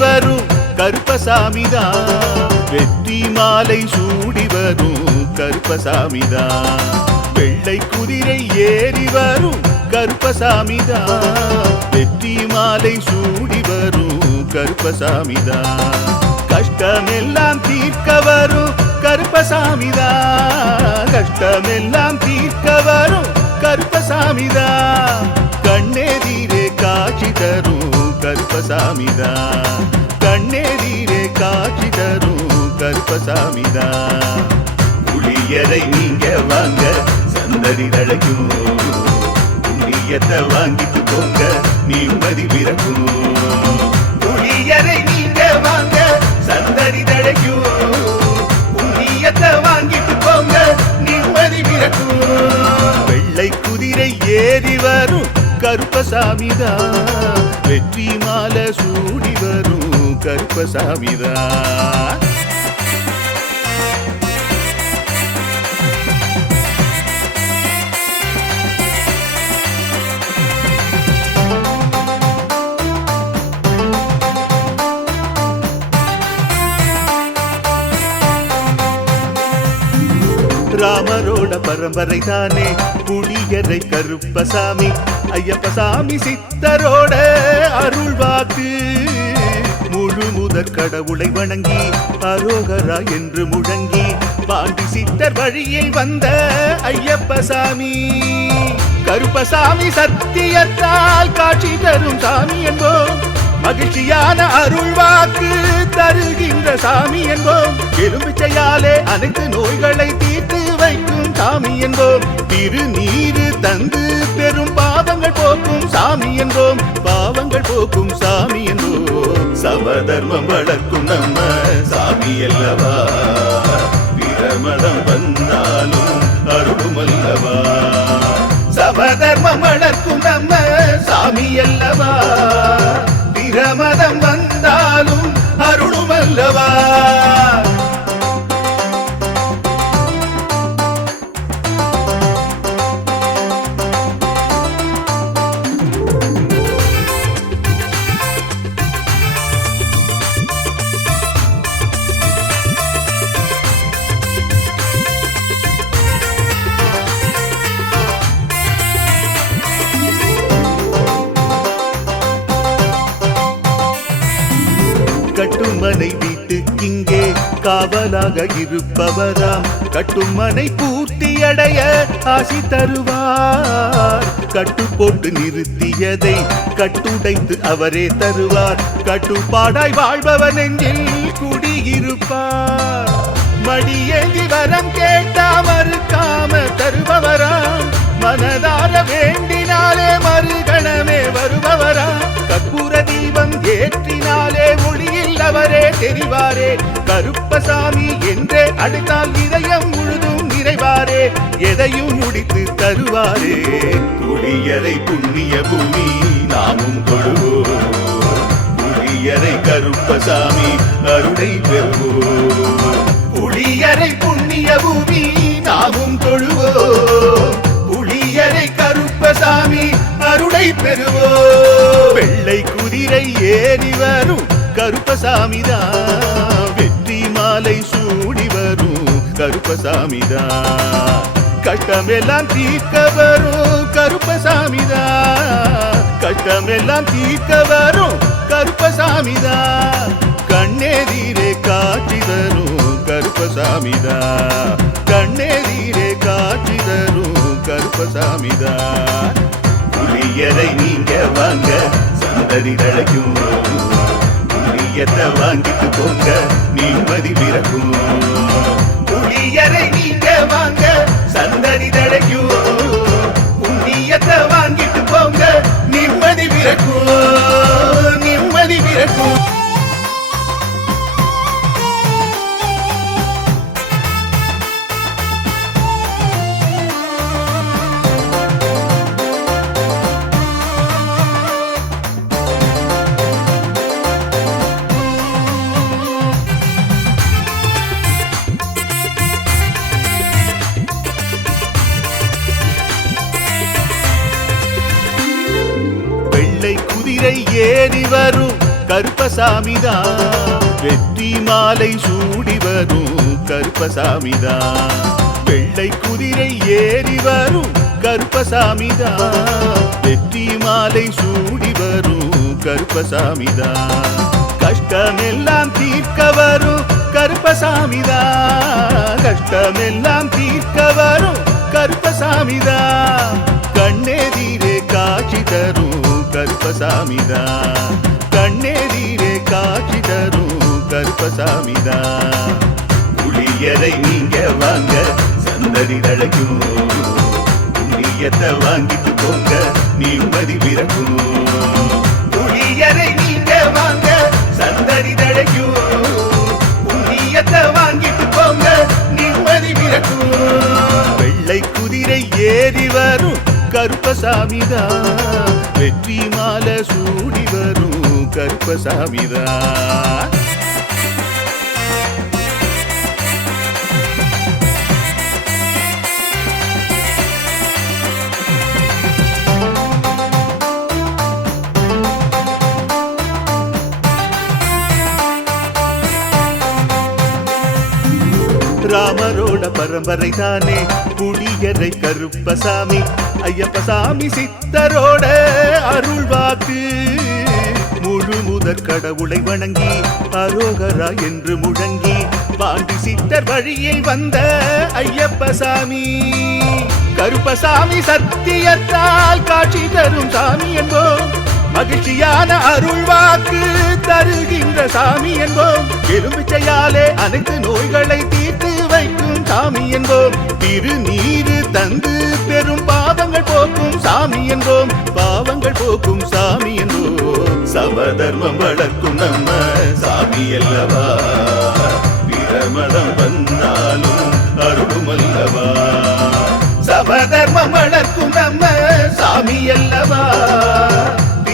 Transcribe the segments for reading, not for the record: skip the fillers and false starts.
வரும் கருப்பசாமிதான், வெற்றி மாலை சூடி வரும் கருப்பசாமிதான். வெள்ளை குதிரை ஏறி வரும் கருப்பசாமிதான், வெற்றி மாலை சூடி வரும் கருப்பசாமிதான். கஷ்டமெல்லாம் தீர்க்க வரும் கருப்பசாமிதான், கஷ்டமெல்லாம் தீர்க்க வரும் கருப்பசாமிதான். கண்ணெதிரே காட்சி தரும் கருப்பசாமிதான், கண்ணெதிரே காட்சி தரும் கருப்பசாமிதான். புளியரை நீங்க வாங்க சந்தடி தழைக்கும், புண்ணியத்தை வாங்கிட்டு போங்க நிம்மதி பிறக்கும். புளியரை நீங்க வாங்க சந்தடி தழைக்கும், புண்ணியத்தை வாங்கிட்டு போங்க நிம்மதி பிறக்கும். வெள்ளை குதிரை ஏறி வரும் கருப்பசாமிதான், வெற்றி மாலை சூடி வரும் கருப்பசாமிதான். ராமரோட பரம்பரை தானே புளியரை கருப்பசாமி, ஐயப்பசாமி சித்தரோட அருள்வாக்கு. முழு முதற் கடவுளை வணங்கி அரோகரா என்று முழங்கி பாண்டி சித்தர் வழியில் வந்த ஐயப்பசாமி. கருப்பசாமி சத்தியத்தால் காட்சி தரும் சாமி என்போம், மகிழ்ச்சியான அருள்வாக்கு தருகின்ற சாமி என்போம். எலும்பிச்சையாலே அனைத்து நோய்களை தீர்த்து வைக்கும் சாமி என்போம். திருநீரு தந்து பெரும் பாவங்கள் போக்கும் சாமி என்போம், பாவங்கள் போக்கும் சாமி என்போம். சமதர்மம் வளர்க்கும் நம்ம சாமி அல்லவா, பிரமதம் வந்தாலும் அருளும் அல்லவா. சமதர்மம் வளர்க்கும் நம்ம சாமி அல்லவா, பிரமதம் வந்தாலும் அருளும் அல்லவா. கட்டுமனை வீட்டுக்கிங்கே காவலாக இருப்பவராம், கட்டுமனை பூர்த்தி அடைய ஆசி தருவார். கட்டு போட்டு நிறுத்தியதை கட்டுடைத்து அவரே தருவார், கட்டுப்பாடாய் வாழ்பவர் நெஞ்சில் குடியிருப்பார். மடியேந்தி வரம் கேட்டா மறுக்காம தருபவராம், மனதார வேண்டினாலே மறுகணமே வருபவராம். கற்பூர தீபம் ஏற்றினாலே ஒளியில் அவரே தெரிவாரே, கருப்பசாமி என்றே அழைத்தால் இதயம் முழுதும் நிறைவாரே, எதையும் முடித்து தருவாரே. புளியரை புண்ணிய பூமி நாமும் தொழுவோம், புளியரை கருப்பசாமி அருளை பெறுவோம். புளியரை புண்ணிய பூமி நாமும் தொழுவோம், புளியரை கருப்பசாமி அருளை பெறுவோம். வெள்ளை குதிரை ஏறி வரும் கருப்பசாமிதான், வெற்றி மாலை சூடி வரும் கருப்பசாமிதான். கட்டமெல்லாம் தீர்க்க வரும் கருப்பசாமிதான், கட்டமெல்லாம் தீர்க்க வரும் கருப்பசாமிதான். கண்ணெதிரே காட்சி தரும் கருப்பசாமிதான், கண்ணெதிரே காட்சி தரும் கருப்பசாமிதான். புளியரை நீங்க வாங்க சந்ததி தழைக்கும், புளியத்தை வாங்கிட்டு போங்க நிம்மதி பிறக்கும். புளியரை நீங்க வாங்க சந்ததி தழைக்கும், புண்ணியத்தை வாங்கிட்டு போங்க நிம்மதி பிறக்கும், நிம்மதி பிறக்கும். குதிரை ஏறி வரும் கருப்பசாமிதான். வெற்றி மாலை சூடி வரும் கருப்பசாமிதான். வெள்ளை குதிரை ஏறி வரும் கருப்பசாமிதான். வெற்றி மாலை சூடி வரும் கருப்பசாமிதான். கஷ்டமெல்லாம் தீர்க்க வரும் கருப்பசாமிதான். கஷ்டமெல்லாம் தீர்க்க வரும் கருப்பசாமிதான். கண்ணெதிரே காட்சி தரும் கருப்பசாமிதான். கண்ணெதிரே காட்சி தரும் கருப்பசாமிதான். புளியரை நீங்க வாங்க சந்ததி தழைக்கும். புண்ணியத்தை வாங்கிட்டு போங்க நிம்மதி பிறக்கும். புளியரை நீங்க வாங்க சந்ததி தழைக்கும். புண்ணியத்தை வாங்கிட்டு போங்க நிம்மதி பிறக்கும். வெள்ளை குதிரை ஏறி வரும் கருப்பசாமிதான். வெற்றி மாலை சூடி வரும் கருப்பசாமிதான். ராமரோட பரம்பரை தானே புளியரை கருப்பசாமி. ஐயப்பசாமி சித்தரோட அருள்வாக்கு. முழு முதற் கடவுளை வணங்கி அரோகரா என்று முழங்கி பாண்டி சித்தர் வழியில் வந்த ஐயப்பசாமி. கருப்பசாமி சத்தியத்தால் காட்சி தரும் சாமி என்போம். மகிழ்ச்சியான அருள்வாக்கு தருகின்ற சாமி என்போம். எலும்பிச்சையாலே அனைத்து நோய்களை தீர்த்து வைக்கும் சாமி என்போம். திருநீரு தந்து பெரும் பாவங்கள் போக்கும் சாமி என்போம். பாவங்கள் போக்கும் சாமி என்போம். சமதர்மம் வளர்க்கும் நம்ம சாமி அல்லவா. பிரமதம் வந்தாலும் அருளும் அல்லவா. சமதர்மம் வளர்க்கும் நம்ம சாமி அல்லவா.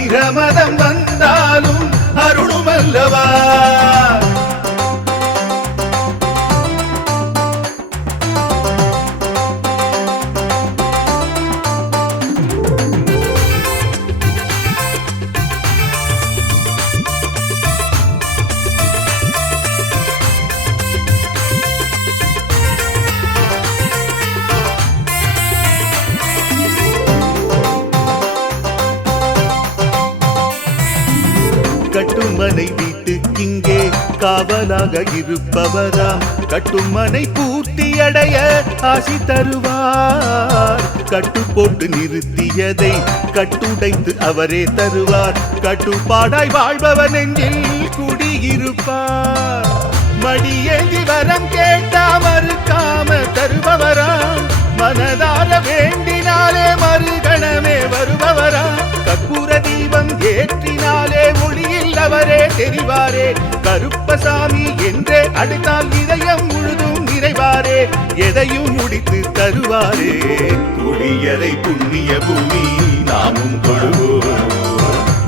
பிரமதம் வந்தாலும் அருளும் அல்லவா. கட்டுமனை வீட்டுக்கிங்கே காவலாக இருப்பவராம். கட்டுமனை பூர்த்தி அடைய ஆசி தருவார். கட்டு போட்டு நிறுத்தியதை கட்டுடைத்து அவரே தருவார். கட்டுப்பாடாய் வாழ்பவர் நெஞ்சில் குடியிருப்பார். மடியேந்தி வரம் கேட்டா மறுக்காம தருபவராம். மனதார வேண்டினாலே மறுகணமே வருபவரா. கற்பூர தீபம் ஏற்றினாலே ஒளியில் அவரே தெரிவாரே. கருப்பசாமி என்றே அழைத்தால் இதயம் முழுதும் நிறைவாரே. எதையும் முடித்து தருவாரே. புளியரை புண்ணிய பூமி நாமும் தொழுவோம்.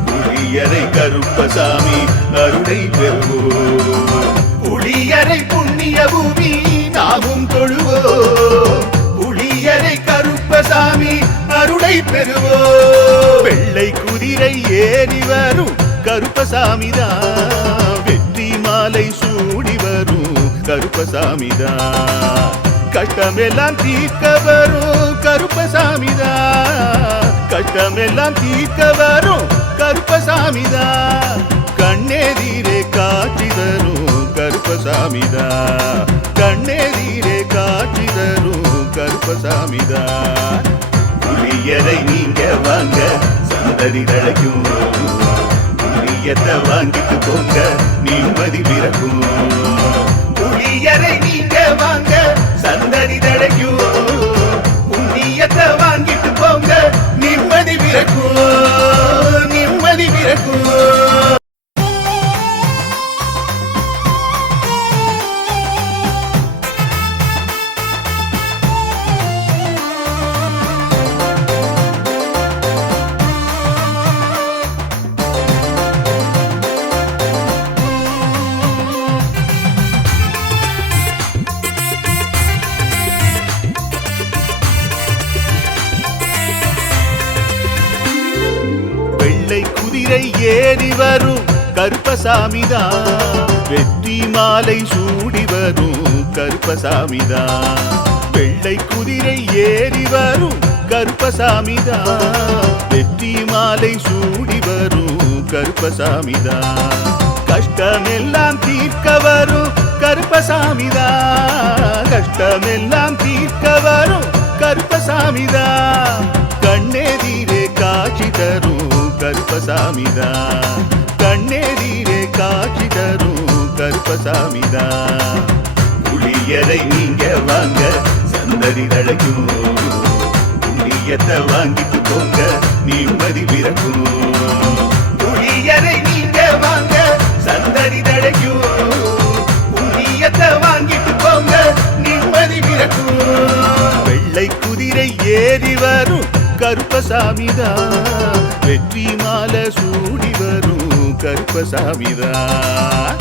புளியரை கருப்பசாமி அருளை பெறுவோம். புளியரை புண்ணிய பூமி நாமும் தொழுவோம். புளியரை கருப்பசாமி அருளை பெறுவோம். வெள்ளை குதிரை ஏறி வரும் கருப்பசாமிதான். வெற்றி மாலை சூடி வரும் கருப்பசாமிதான். கஷ்டமெல்லாம் தீர்க்க வரும் கருப்பசாமிதான். கஷ்டமெல்லாம் தீர்க்க வரும் கருப்பசாமிதான். கண்ணெதிரே காட்சி தரும் கருப்பசாமிதான். கண்ணெதிரே காட்சி தரும் கருப்பசாமிதான். புளியரை நீங்க வாங்க சந்ததி தழைக்கும். புளியத்தை வாங்கிட்டு போங்க நிம்மதி பிறக்கும். புளியரை நீங்க வாங்க சந்ததி தழைக்கும். புண்ணியத்தை வாங்கிட்டு போங்க நிம்மதி பிறக்கும். நிம்மதி பிறக்கும். குதிரை ஏறி வரும் கருப்பசாமிதான். வெற்றி மாலை சூடி வரும் கருப்பசாமிதான். வெள்ளை குதிரை ஏறி வரும் கருப்பசாமிதான். வெற்றி மாலை சூடி வரும் கருப்பசாமிதான். கஷ்டமெல்லாம் தீர்க்க வரும் கருப்பசாமிதான். கஷ்டமெல்லாம் தீர்க்க வரும் கருப்பசாமிதான். கண்ணெதிரே காட்சி தரும் கருப்பசாமிதான். கண்ணெதிரே காட்சி தரும் கருப்பசாமிதான். புளியரை நீங்க வாங்க சந்ததி தழைக்கும். புண்ணியத்தை வாங்கிட்டு போங்க நிம்மதி பிறக்கும். புளியரை நீங்க வாங்க சந்ததி தழைக்கும். புண்ணியத்தை வாங்கிட்டு போங்க நிம்மதி பிறக்கும். வெள்ளை குதிரை ஏறி வரும் கருப்பசாமிதான். வெற்றி மாலை சூடி வரும் கருப்பசாமிதான்.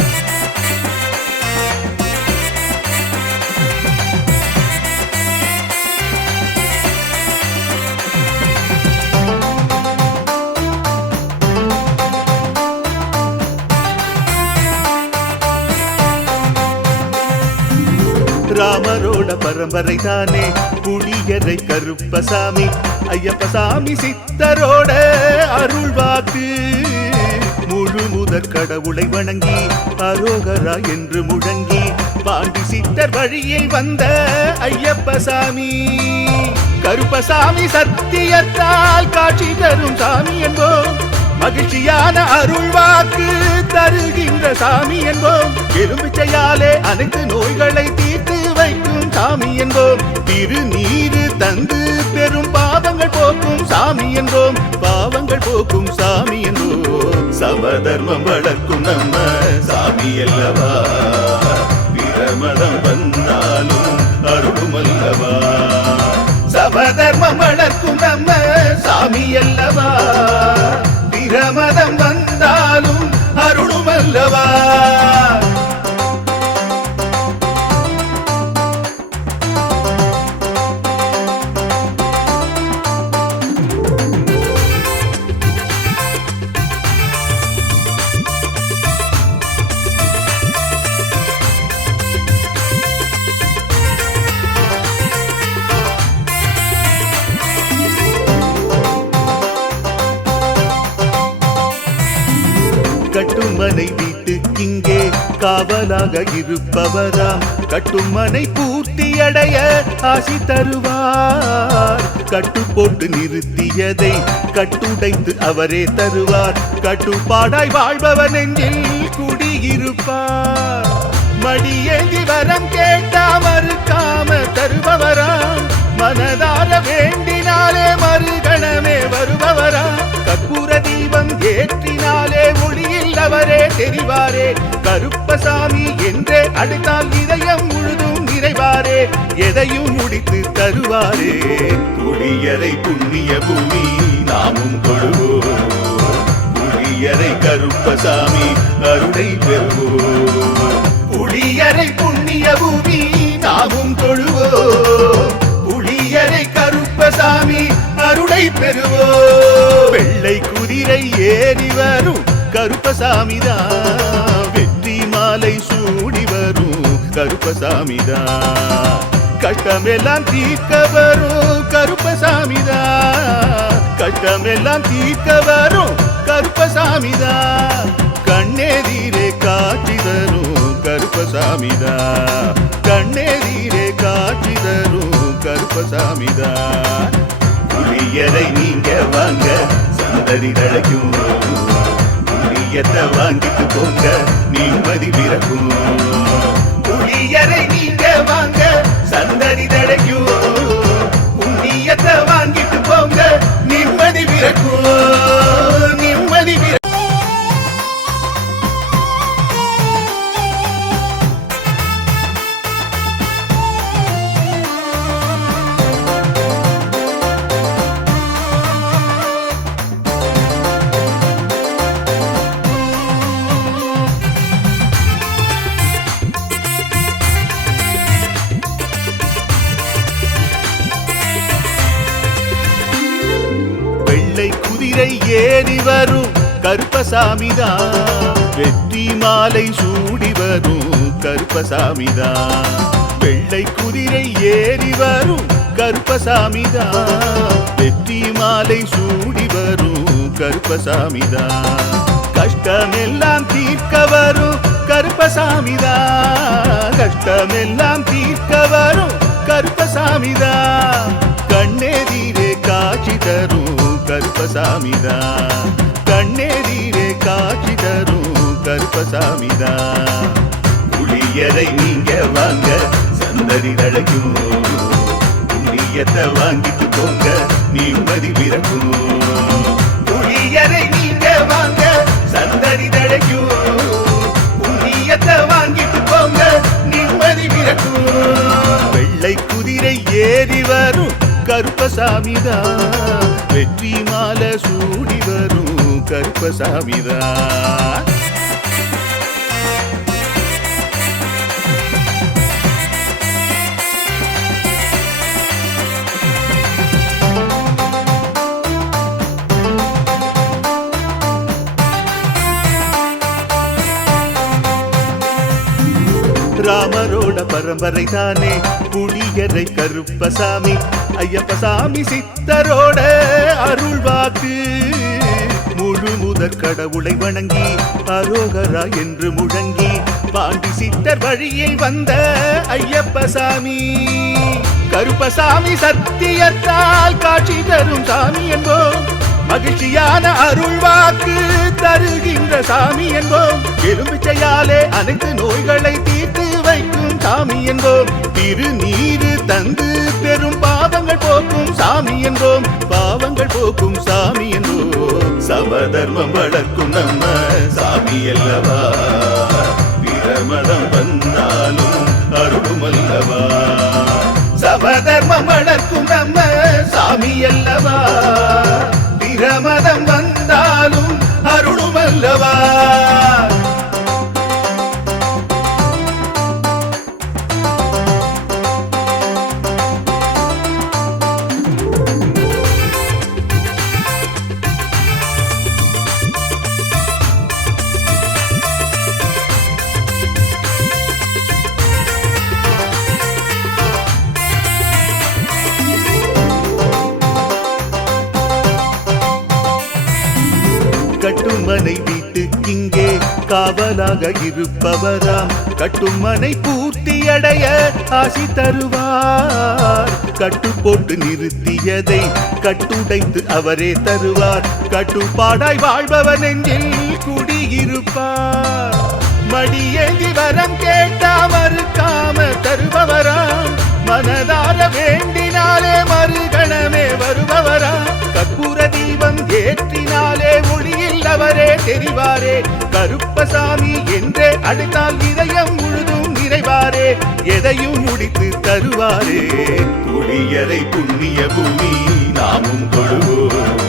ராமரோட பரம்பரை தானே புளியரை கருப்பசாமி. ஐயப்பசாமி சித்தரோட அருள்வாக்கு. முழு முதற் கடவுளை வணங்கி அரோகரா என்று முழங்கி பாண்டி சித்தர் வழியில் வந்த ஐயப்பசாமி. கருப்பசாமி சத்தியத்தால் காட்சி தரும் சாமி என்போம். மகிழ்ச்சியான அருள்வாக்கு தருகின்ற சாமி என்போம். எலும்பிச்சையாலே அனைத்து நோய்களை தீர்த்து வைக்கும் சாமி என்போம். திருநீரு தந்து பெரும் பாவங்கள் போக்கும் சாமி என்போம். பாவங்கள் போக்கும் சாமி என்போம். சமதர்மம் வளர்க்கும் நம்ம சாமி அல்லவா. பிரமதம் வந்தாலும் அருளும் அல்லவா. சமதர்மம் வளர்க்கும் நம்ம சாமி அல்லவா. பிரமதம் வந்தாலும் அருளும் அல்லவா. கட்டுமனை வீட்டுக்கிங்கே காவலாக இருப்பவராம். கட்டுமனை பூர்த்தியடைய ஆசி தருவார். கட்டு போட்டு நிறுத்தியதை கட்டுடைத்து அவரே தருவார். கட்டுப்பாடாய் வாழ்பவர் நெஞ்சில் குடியிருப்பார். மடியேந்தி வரம் கேட்டா மறுக்காம தருபவராம். மனதார வேண்டினாலே மறுகணமே வருபவராம். கற்பூர தீபம் ஏற்றினாலே ஒளியில் அவரே தெரிவாரே. கருப்பசாமி என்றே அழைத்தால் இதயம் முழுதும் நிறைவாரே. எதையும் முடித்து தருவாரே. புளியரை புண்ணிய பூமி நாமும் கொள்வோம். புளியரை கருப்பசாமி அருளை பெறுவோம். புளியரை புண்ணிய பூமி நாமும் தொழுவோம். புளியரை கருப்பசாமி அருளை பெறுவோம். வெள்ளை குதிரை ஏறி வரும் கருப்பசாமிதான். வெற்றி மாலை சூடி வரும் கருப்பசாமிதான். கட்டமெல்லாம் தீர்க்க வரும் கருப்பசாமிதான். கட்டமெல்லாம் தீர்க்க வரும் கருப்பசாமிதான். கண்ணெதிரே காட்சி தரும் கருப்பசாமிதான். கண்ணெதிரே காட்சி தரும் கருப்பசாமிதான். புளியரை நீங்க வாங்க சந்ததி தழைக்கும். புளியத்தை வாங்கிட்டு போங்க நிம்மதி பிறக்கும். புளியரை நீங்க வாங்க சந்ததி தழைக்கும். புண்ணியத்தை வாங்கிட்டு போங்க நிம்மதி பிறக்கும். நிம்மதி பிறக்கும். குதிரை ஏறி வரும் கருப்பசாமிதான். வெற்றி மாலை சூடி வரும் கருப்பசாமிதான் வெள்ளை குதிரை ஏறி வரும் கருப்பசாமிதான் வெற்றி மாலை சூடி வரும் கருப்பசாமிதான் கஷ்டமெல்லாம் தீர்க்க வரும் கருப்பசாமிதான் கஷ்டமெல்லாம் தீர்க்க வரும் கருப்பசாமிதான் கண்ணெதிரே காட்சி தரும் கருப்பசாமிதான் கண்ணெதிரே காட்சி தரும் கருப்பசாமிதான் புளியரை நீங்க வாங்க சந்ததி தழைக்கும் புண்ணியத்தை வாங்கிட்டு போங்க நிம்மதி பிறக்கும் புளியரை நீங்க வாங்க சந்ததி தழைக்கும் புண்ணியத்தை வாங்கிட்டு போங்க நிம்மதி பிறக்கும் வெள்ளை குதிரை ஏறி வரும் கருப்பசாமிதான் வெற்றி மாலை சூடி வரும் கருப்பசாமிதான் ராமரோட பரம்பரை தானே புளியரை கருப்பசாமி ஐயப்பசாமி சித்தரோட அருள் வாக்கு முழு முதற் கடவுளை வணங்கி அரோகரா என்று முழங்கி பாண்டி சித்தர் வழியில் வந்த ஐயப்பசாமி கருப்பசாமி சத்தியத்தால் காட்சி தரும் சாமி என்போம் மகிழ்ச்சியான அருள் வாக்கு தருகின்ற சாமி என்போம் எலும்பிச்சையாலே அனைத்து நோய்களை தீர்த்து வைக்கும் சாமி என்போம் திருநீரு தந்து பெரும் பாவங்கள் போக்கும் சாமி என்போம் பாவங்கள் போக்கும் சாமி என்போம் சமதர்மம் வளர்க்கும் நம்ம சாமி அல்லவா பிரமதம் வந்தாலும் அருளும் அல்லவா சமதர்மம் வளர்க்கும் நம்ம சாமி அல்லவா பிரமதம் வந்தாலும் அருளும் அல்லவா கட்டுமனை வீட்டுக்கிங்கே காவலாக இருப்பவராம் கட்டுமனை பூர்த்தியடைய ஆசி தருவார் கட்டு போட்டு நிறுத்தியதை கட்டுடைத்து அவரே தருவார் கட்டுப்பாடாய் வாழ்பவர் நெஞ்சில் குடியிருப்பார் மடியேந்தி வரம் கேட்டா மறுக்காம தருபவராம் மனதார வேண்டினாலே மறுகணமே வருபவராம் கற்பூர தீபம் ஏற்றினாலே ஒளியில் அவரே தெரிவாரே கருப்பசாமி என்றே அழைத்தால் இதயம் முழுதும் நிறைவாரே எதையும் முடித்து தருவாரே புளியரை புண்ணிய பூமி நாமும் தொழுவோம்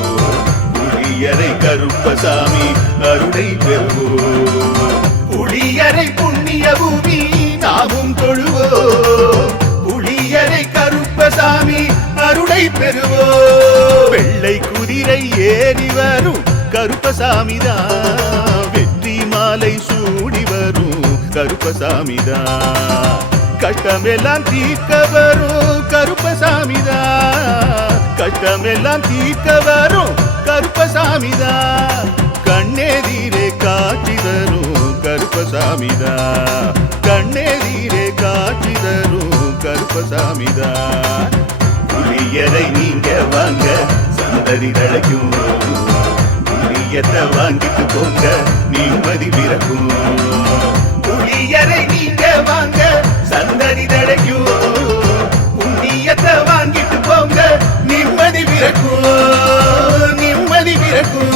புளியரை கருப்பசாமி அருளை பெறுவோம் புளியரை புண்ணிய பூமி நாமும் தொழுவோம் புளியரை கருப்பசாமி அருளை பெறுவோம் வெள்ளை குதிரை ஏறி வரும் கருப்பசாமிதான் வெற்றி மாலை சூடி வரும் கருப்பசாமிதான் கஷ்டமெல்லாம் தீர்க்க வரும் கருப்பசாமிதான் கஷ்டமெல்லாம் தீர்க்க வரும் கருப்பசாமிதான் கண்ணெதிரே காட்சி தரும் கருப்பசாமிதான் கண்ணெதிரே காட்சி தரும் கருப்பசாமிதான் புளியரை நீங்க வாங்க சந்ததி தழைக்கும் புளியத்தை வாங்கிட்டு போங்க நிம்மதி பிறக்கும் புளியரை நீங்க வாங்க சந்ததி தழைக்கும் புண்ணியத்தை வாங்கிட்டு போங்க நிம்மதி பிறக்கும் நிம்மதி பிறக்கும்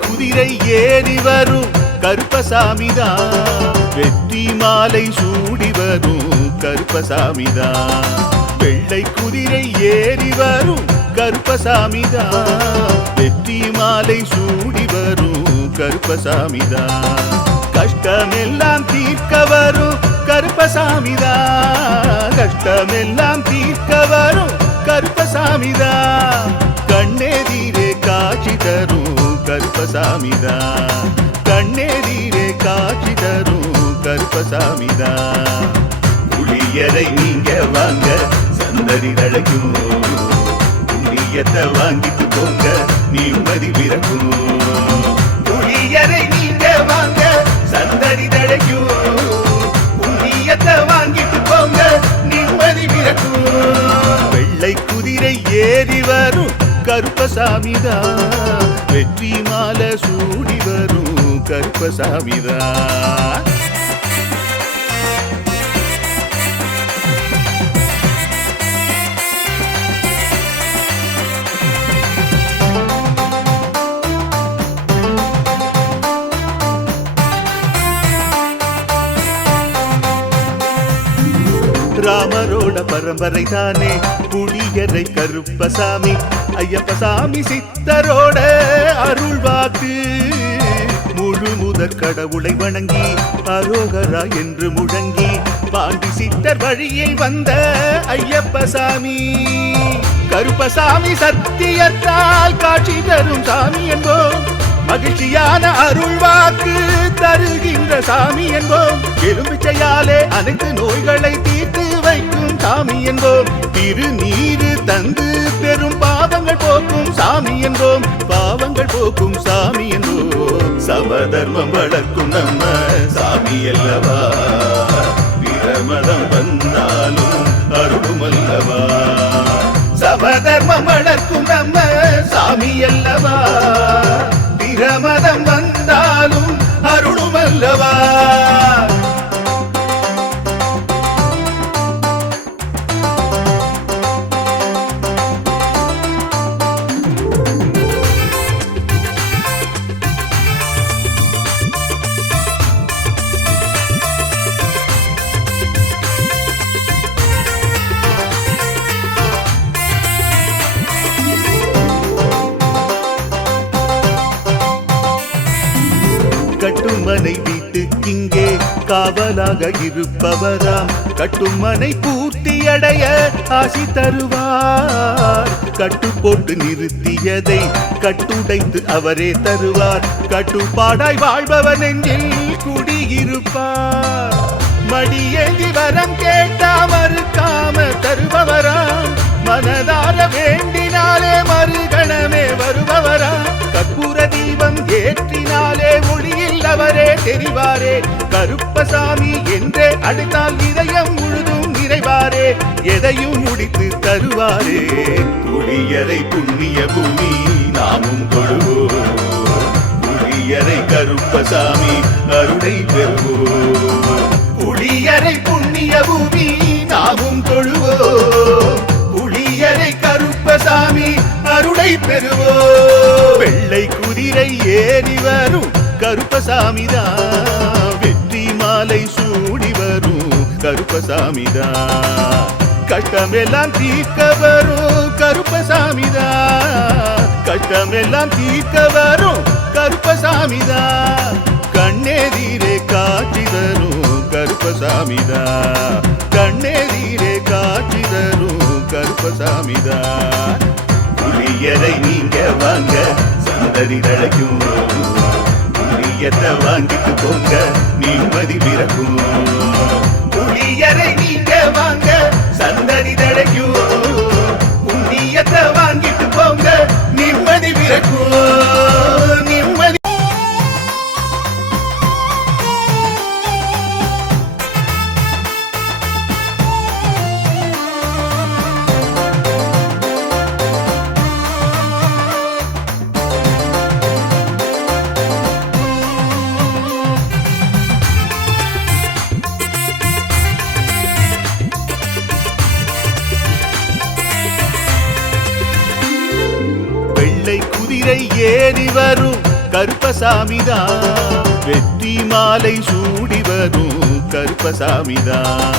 குதிரை ஏறி வரும் கருப்பசாமிதான் வெற்றி மாலை சூடி வரும் கருப்பசாமிதான். வெள்ளை குதிரை ஏறி வரும் கருப்பசாமிதான். வெற்றி மாலை சூடி வரும் கருப்பசாமிதான். கஷ்டமெல்லாம் தீர்க்க வரும் கருப்பசாமிதான். கஷ்டமெல்லாம் தீர்க்க வரும் கருப்பசாமிதான். கண்ணெதிரே காட்சி தரும் கருப்பசாமிதான். கண்ணெதிரே காட்சி தரும் கருப்பசாமிதான். புளியரை நீங்க வாங்க சந்ததி தழைக்கும். புண்ணியத்தை வாங்கிட்டு போங்க நிம்மதி பிறக்கும். புளியரை நீங்க வாங்க சந்ததி தழைக்கும். புண்ணியத்தை வாங்கிட்டு போங்க நிம்மதி பிறக்கும். வெள்ளை குதிரை ஏறி வரும் கருப்பசாமிதான். வெற்றி மாலை சூடி வரும் கருப்பசாமிதான். ராமரோட பரம்பரை தானே புளியரை கருப்பசாமி. ஐயப்பசாமி சித்தரோட அருள்வாக்கு. முழு முதற் கடவுளை வணங்கி அரோகரா என்று முழங்கி பாண்டி சித்தர் வழியை வந்த ஐயப்பசாமி. கருப்பசாமி சத்தியத்தால் காட்சி தரும் சாமி என்போம். மகிழ்ச்சியான அருள்வாக்கு தருகின்ற சாமி என்போம். எலும்பிச்சையாலே அனைத்து நோய்களை தீர்த்து வைக்கும் சாமி என்போம். திருநீரு தந்து பெரும் பாவங்கள் போக்கும் சாமி என்போம். பாவங்கள் போக்கும் சாமி என்போம். சமதர்மம் வளர்க்கும் நம்ம சாமி அல்லவா. பிரமதம் வந்தாலும் அருளும் அல்லவா. சமதர்மம் வளர்க்கும் நம்ம சாமி அல்லவா. பிரமதம் வந்தாலும் அருளும் அல்லவா. கட்டுமனை வீட்டுக்கிங்கே காவலாக இருப்பவராம். கட்டுமனை பூர்த்தியடைய ஆசி தருவார். கட்டு போட்டு நிறுத்தியதை கட்டுடைத்து அவரே தருவார். கட்டுப்பாடாய் வாழ்பவர் நெஞ்சில் குடியிருப்பார். மடியேந்தி வரம் கேட்டா மறுக்காம தருபவராம். மனதார வேண்டினாலே மறுகணமே வருபவராம். கற்பூர தீபம் ஏற்றினாலே ஒளியில் அவரே தெரிவாரே. கருப்பசாமி என்றே அழைத்தால் இதயம் முழுதும் நிறைவாரே. எதையும் முடித்து தருவாரே. புளியரை புண்ணிய பூமி நாமும் தொழுவோம். புளியரை கருப்பசாமி அருளை பெறுவோம். புளியரை புண்ணிய பூமி நாமும் தொழுவோம். புளியரை கருப்பசாமி அருளை பெறுவோம். வெள்ளை குதிரை ஏறி வரும் கருப்பசாமிதான். வெற்றி மாலை சூடி வரும் கருப்பசாமிதான். கஷ்டமெல்லாம் தீர்க்க வரும் கருப்பசாமிதான். கஷ்டமெல்லாம் தீர்க்க வரும் கருப்பசாமிதான். கண்ணெதிரே காட்சி தரும் கருப்பசாமிதான். கண்ணெதிரே காட்சி தரும் கருப்பசாமிதான். புளியரை நீங்க வாங்க சந்ததி தழைக்கும். புளியத்தை வாங்கிட்டு போங்க நிம்மதி பிறக்கும். புளியரை நீங்க வாங்க சந்ததி தழைக்கும். புண்ணியத்தை வாங்கிட்டு போங்க நிம்மதி பிறக்கும். நிம்மதி குதிரை ஏறி வரும் கருப்பசாமிதான். வெற்றி மாலை சூடி வரும் கருப்பசாமிதான்.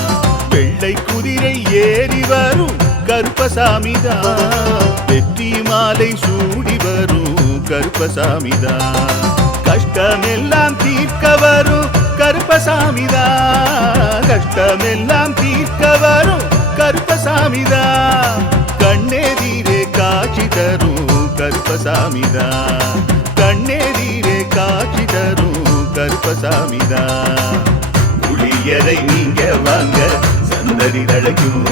வெள்ளை குதிரை ஏறி வரும் கருப்பசாமிதான். வெற்றி மாலை சூடி வரும் கருப்பசாமிதான். கஷ்டமெல்லாம் தீர்க்க வரும் கருப்பசாமிதான். கஷ்டமெல்லாம் தீர்க்க வரும் கருப்பசாமிதான். கண்ணெதிரே காட்சி தரும் கருப்பசாமிதான். கண்ணெதிரே காட்சி தரும் கருப்பசாமிதான். புளியரை நீங்க வாங்க சந்ததி தழைக்கும்.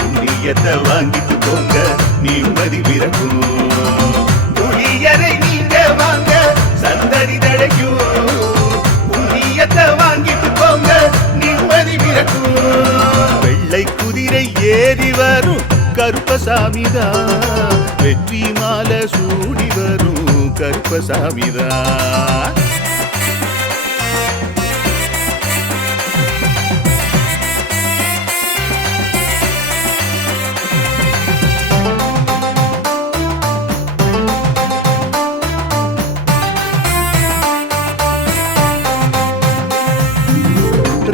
புண்ணியத்தை வாங்கிட்டு போங்க நிம்மதி பிறக்கும். புளியரை நீங்க வாங்க சந்ததி தழைக்கும். புண்ணியத்தை வாங்கிட்டு போங்க நிம்மதி பிறக்கும். வெள்ளை குதிரை ஏறி வரும் கருப்பசாமிதான். வெற்றி மாலை சூடி வரும் கருப்பசாமிதான்.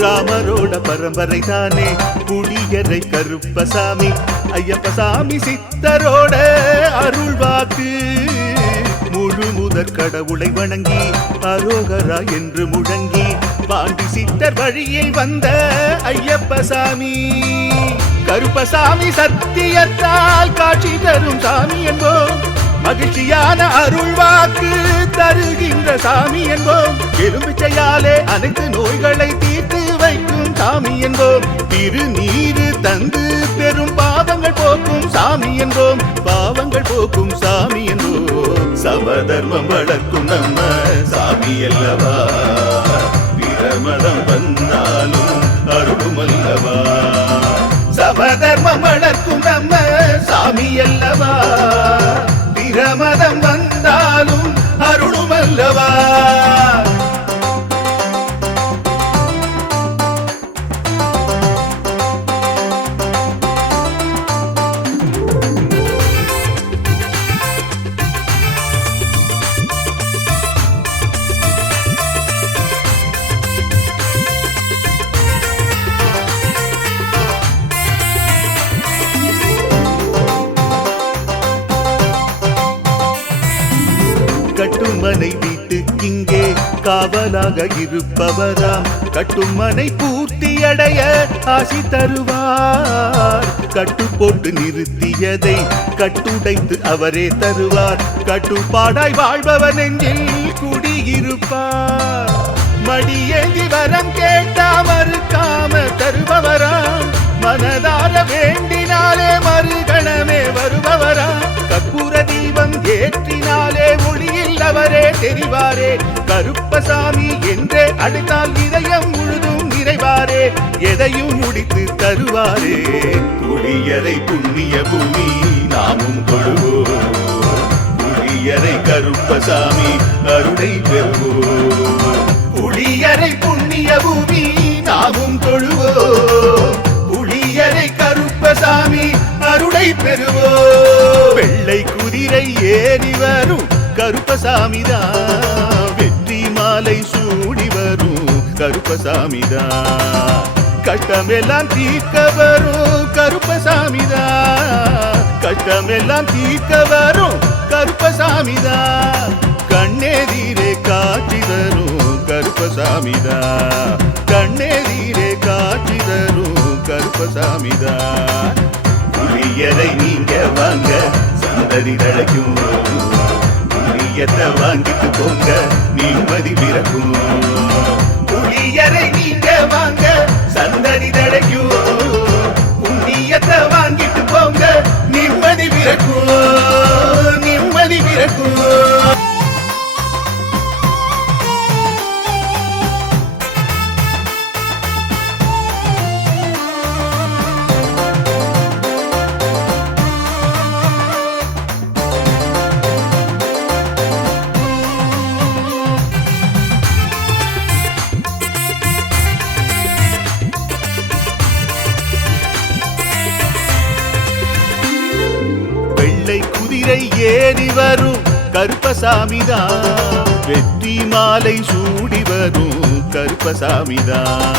ராமரோட பரம்பரை தானே புளியரை கருப்பசாமி. ஐயப்பசாமி சித்தரோட அருள்வாக்கு. முழு முதற் கடவுளை வணங்கி அரோகரா என்று முழங்கி பாண்டி சித்தர் வழியில் வந்த ஐயப்பசாமி. கருப்பசாமி சத்தியத்தால் காட்சி தரும் சாமி என்போம். மகிழ்ச்சியான அருள்வாக்கு தருகின்ற சாமி என்போம். எலும்பிச்சையாலே அனைத்து நோய்களை தீர்த்து வைக்கும் சாமி என்போம். திருநீரு தந்து பெரும் பாவங்கள் போக்கும் சாமி என்போம். பாவங்கள் போக்கும் சாமி என்போம். சமதர்மம் வளர்க்கும் நம்ம சாமி அல்லவா. பிரமதம் வந்தாலும் அருளும் அல்லவா. சமதர்மம் வளர்க்கும் நம்ம சாமி அல்லவா. பிரமதம் வந்தாலும் அருளும் அல்லவா. கட்டுமனை வீட்டுக்கிங்கே காவலாக இருப்பவராம். கட்டுமனை பூர்த்தியடைய ஆசி தருவார். கட்டு போட்டு நிறுத்தியதை கட்டுடைத்து அவரே தருவார். கட்டுப்பாடாய் வாழ்பவர் நெஞ்சில் குடியிருப்பார். மடியேந்தி வரம் கேட்டா மறுக்காம தருபவராம். மனதார வேண்டினாலே மறுகணமே வருபவரா. கற்பூர தீபம் ஏற்றினாலே ஒளியில் அவரே தெரிவாரே. கருப்பசாமி என்றே அழைத்தால் இதயம் முழுதும் நிறைவாரே. எதையும் முடித்து தருவாரே. புளியரை புண்ணிய பூமி நாமும் தொழுவோம். புளியரை கருப்பசாமி அருளை பெறுவோம். புளியரை புண்ணிய பூமி நாமும் தொழுவோம். புளியரை கருப்பசாமி அருளை பெறுவோம். வெள்ளை குதிரை ஏறி வரும் கருப்பசாமிதான். வெற்றி மாலை சூடி வரும் கருப்பசாமிதான். கஷ்டமெல்லாம் தீர்க்க வரும் கருப்பசாமிதான். கஷ்டமெல்லாம் தீர்க்க வரும் கருப்பசாமிதான். கண்ணெதிரே காட்சி தரும் கருப்பசாமிதான். கண்ணெதிரே காட்சி தரும் கருப்பசாமிதான். புளியரை நீங்க வாங்க சந்ததி தழைக்கும். புளியத்தை வாங்கிட்டு போங்க நிம்மதி பிறக்கும். புளியரை நீங்க வாங்க சந்ததி தழைக்கும். புண்ணியத்தை வாங்கிட்டு போங்க நிம்மதி பிறக்கும். நிம்மதி பிறக்கும். வெள்ளை குதிரை ஏறி வரும் கருப்பசாமிதான். வெற்றி மாலை சூடி வரும் கருப்பசாமிதான்.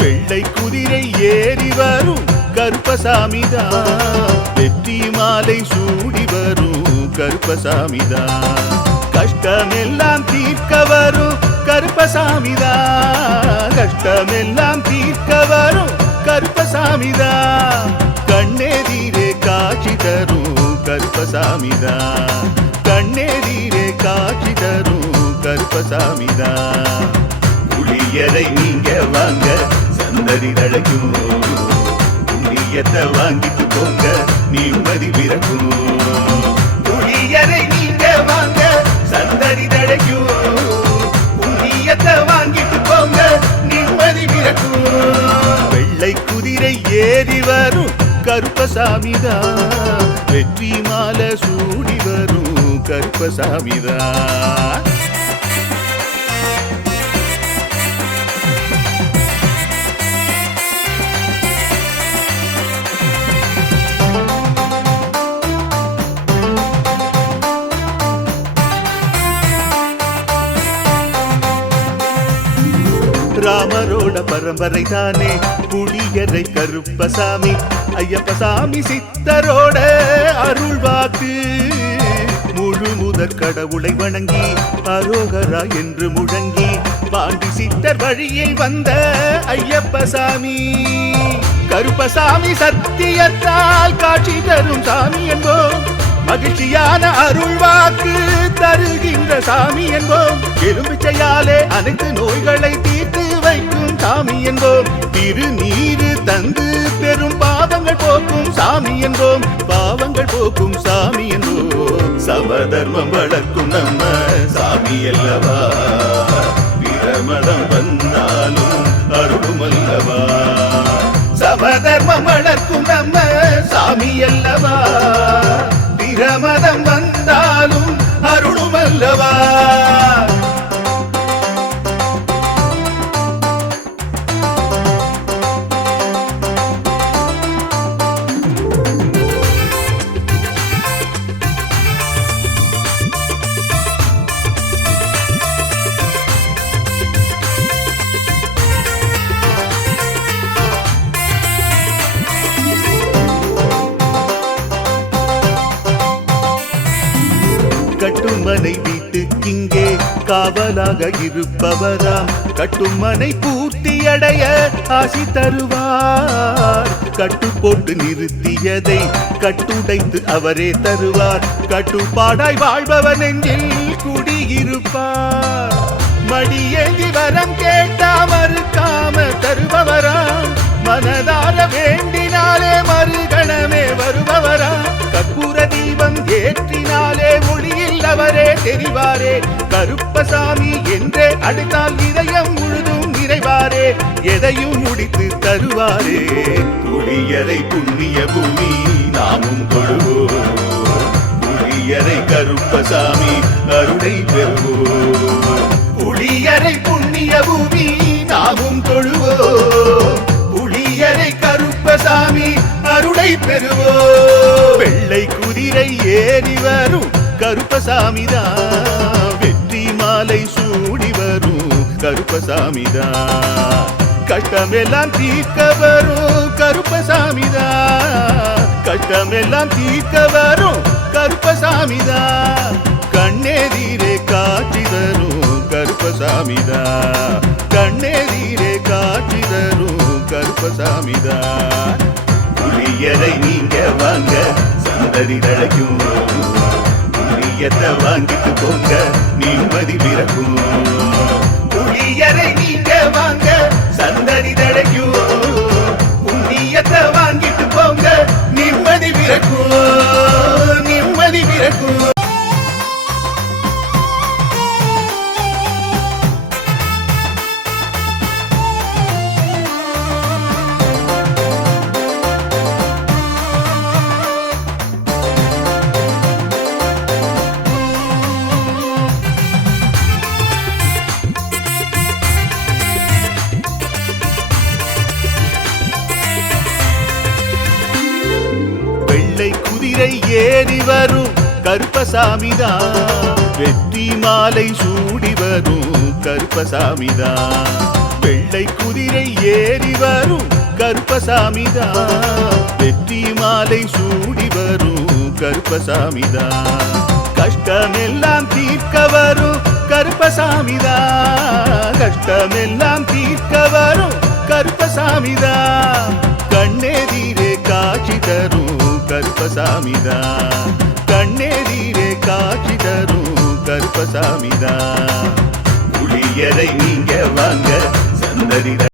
வெள்ளை குதிரை ஏறி வரும் கருப்பசாமிதான். வெற்றி மாலை சூடி வரும் கருப்பசாமிதான். கஷ்டமெல்லாம் தீர்க்க வரும் கருப்பசாமிதான். கஷ்டமெல்லாம் தீர்க்க வரும் கருப்பசாமிதான். கண்ணெதிரே காட்சி தரும் கருப்பசாமிதான். கண்ணெதிரே காட்சி தரும் கருப்பசாமிதான். புளியரை நீங்க வாங்க சந்ததி தழைக்கும். புண்ணியத்தை வாங்கிட்டு போங்க நிம்மதி பிறக்கும். புளியரை நீங்க வாங்க சந்ததி தழைக்கும். புண்ணியத்தை வாங்கிட்டு போங்க நிம்மதி பிறக்கும். வெள்ளை குதிரை ஏறி வரும் கருப்பசாமிதான். வெற்றி மாலை சூடி வரும் கருப்பசாமிதான். ராமரோட பரம்பரை தானே புளியரை கருப்பசாமி. ஐயப்பசாமி சித்தரோட அருள்வாக்கு. முழு முதற் கடவுளை வணங்கி அரோகரா என்று முழங்கி பாண்டி சித்தர் வழியில் வந்த ஐயப்பசாமி. கருப்பசாமி சத்தியத்தால் காட்சி தரும் சாமி என்போம். மகிழ்ச்சியான அருள்வாக்கு தருகின்ற சாமி என்போம். எலும்பிச்சையாலே அனைத்து நோய்களை தீர்த்து வைக்கும் சாமி என்போம். திருநீரு தந்து பெரும் பாவங்கள் போக்கும் சாமி என்போம். பாவங்கள் போக்கும் சாமி என்போம். சமதர்மம் வளர்க்கும் நம்ம சாமி அல்லவா. பிரமணம் வந்தாலும் அருளும் அல்லவா. சமதர்மம் வளர்க்கும் நம்ம சாமி அல்லவா. பிரமதம் வந்தாலும் அருளும் அல்லவா. கட்டுமனை வீட்டுக்கிங்கே காவலாக இருப்பவராம். கட்டுமனை பூர்த்தி அடைய ஆசி தருவார். கட்டு போட்டு நிறுத்தியதை கட்டுடைத்து அவரே தருவார். கட்டுப்பாடாய் வாழ்பவர் நெஞ்சில் குடியிருப்பார். மடியேந்தி வரம் கேட்டா மறுக்காம தருபவராம். மனதார வேண்டினாலே மறுகணமே வருபவராம். கற்பூர தீபம் ஏற்றினாலே ஒளியில் அவரே தெரிவாரே. கருப்பசாமி என்றே அழைத்தால் இதயம் முழுதும் நிறைவாரே. எதையும் முடித்து தருவாரே. புளியரை புண்ணிய பூமி நாமும் தொழுவோம். புளியரை கருப்பசாமி அருளை பெறுவோம். புளியரை புண்ணிய பூமி நாமும் தொழுவோம். புளியரை கருப்பசாமி அருளை பெறுவோம். வெள்ளை குதிரை ஏறி வரும் கருப்பசாமிதான். வெற்றி மாலை சூடி வரும் கருப்பசாமிதான். கஷ்டமெல்லாம் தீர்க்க வரும் கருப்பசாமிதான். கஷ்டமெல்லாம் தீர்க்க வரும் கருப்பசாமிதான். கண்ணெதிரே காட்சி தரும் கருப்பசாமிதான். கண்ணெதிரே காட்சி தரும் கருப்பசாமிதான். புளியரை நீங்க வாங்க சந்ததி தழைக்கும். புளியத்தை வாங்கிட்டு போங்க நிம்மதி பிறக்கும். புளியரை நீங்க வாங்க சந்ததி தழைக்கும். புண்ணியத்தை வாங்கிட்டு போங்க நிம்மதி பிறக்கும். நிம்மதி பிறக்கும். ஏறி வரும் கருப்பசாமிதான். வெற்றி மாலை சூடி வரும் கருப்பசாமிதான் வெள்ளை குதிரை ஏறி வரும் கருப்பசாமிதான் வெற்றி மாலை சூடி வரும் கருப்பசாமிதான் கஷ்டமெல்லாம் தீர்க்க வரும் கருப்பசாமிதான் கஷ்டமெல்லாம் தீர்க்க வரும் கருப்பசாமிதான் கண்ணெதிரே காட்சி தரும் கருப்பசாமிதான் கண்ணெதிரே காட்சி தரும் கருப்பசாமிதான் புளியரை நீங்க வாங்க சந்ததி